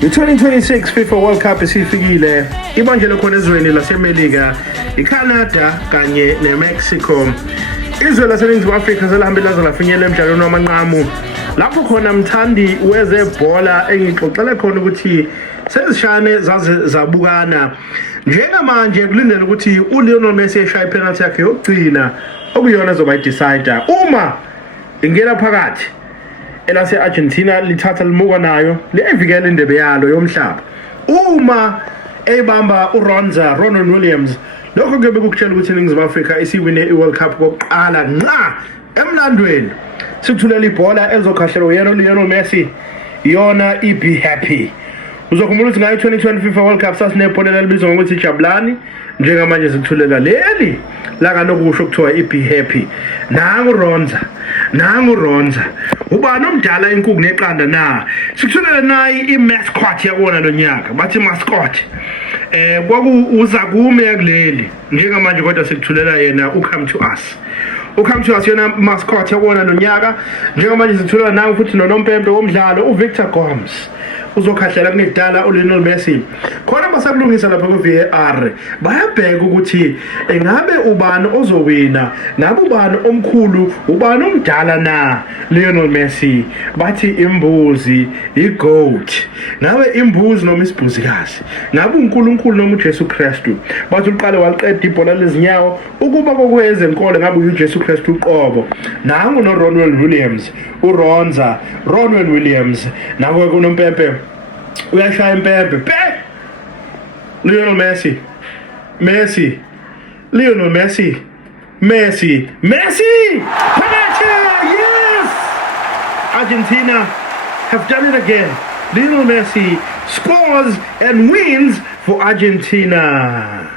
I-2026 FIFA World Cup isifikile ibanjelwe khona ezweni laseMelika, iCanada kanye neMexico. Izwe laseNingizimu Afrika selihambile laze lafinyelela emdlalweni wamanqamu lapho khona mthandi wezebhola engixoxele khona ukuthi sezishane zaze zabukana. Njengamanje kulindele ukuthi uLionel Messi eshaya ipenalty yakhe yokugcina okuyona zoba i-decider uma ingena phakathi elase-Argentina lithatha limuka nayo liyayivikela indebe yalo yomhlaba. Uma ebamba Ronwen Williams, lokho kuyobe kukutshela ukuthi iNingizimu Afrika isiwine i-World Cup kokuqala nqa emlandweni. Sikuthulela ibhola elizokhahlelwa uyena uLionel Messi, yona i-Be Happy. Uzokhumbula ukuthi ngayo 2020 FIFA World Cup sasinebhola elibizwa ngokuthi Jabulani, njengamanje sikuthulela leli lakanokusho kuthiwa i-Be Happy. Nangu Ronza ubani omdala inkukhu neqanda na sikuthulela nayi i-mascot yakona lonyaka bathi mascot kwakuza kume yakuleli njengamanje kodwa sikuthulela yena uCome to Us yona mascot yakona lonyaka njengamanje sikuthulela nawe futhi nonompempe womdlalo uVictor Gomes uzokhahlela kunedala uLionel Messi. Khona basakulungisa lapha ku-VAR bayabheka ukuthi engabe ubani ozowina, ngabe ubani omkhulu, ubani omdala na Lionel Messi. Bathi imbuzi iGOAT, ngabe imbuzi noma isibhuzikazi, ngabe uNkulunkulu noma uJesu Kristu. Bathi uqale waliqeda ibhola lezinyawo ukuba kokweze enkolo ngabe uJesu Kristu uqobo. Nangu noRonwen Williams, Ronwen Williams, nangu kunompempe uyashaya impempe Lionel Messi, Lionel Messi, penalty, yes! Argentina have done it again. Lionel Messi scores and wins for Argentina.